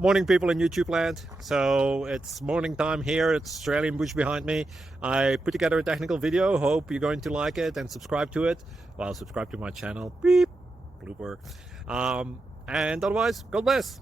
Morning, people in YouTube land. So it's morning time here. It's Australian bush behind me. I put together a technical video. Hope you're going to like it and subscribe to it. Well, subscribe to my channel. Beep. Blooper. And otherwise, God bless.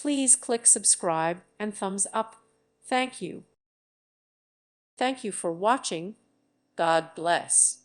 Please click subscribe and thumbs up. Thank you. Thank you for watching. God bless.